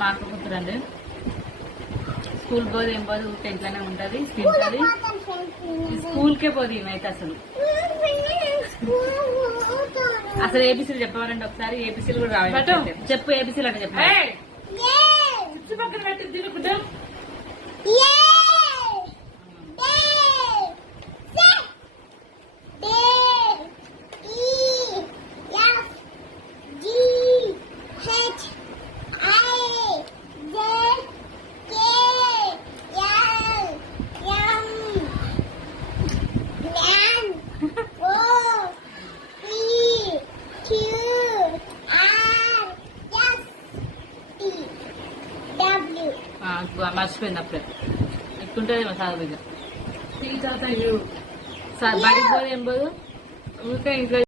మా అక్క కూతురండి. స్కూల్ పోదు ఏం పోదు, ఊరికే ఇంట్లోనే ఉంటుంది, తింటుంది. స్కూల్కే పోదు ఈమెయితే అసలు. అసలు ఏబీసీలు చెప్పవాలంటే ఒకసారి ఏబీసీలు కూడా రావాలి. చెప్పు ఏబీసీలు అంటే చెప్పు. పక్కన పెట్టి తినుకుంటా. మర్చిపోయింది అప్పుడే. ఎక్కుంటుంది మా సార్ దగ్గర. బయటకు పోదు ఏం పోదు, ఊరికే ఇంట్లో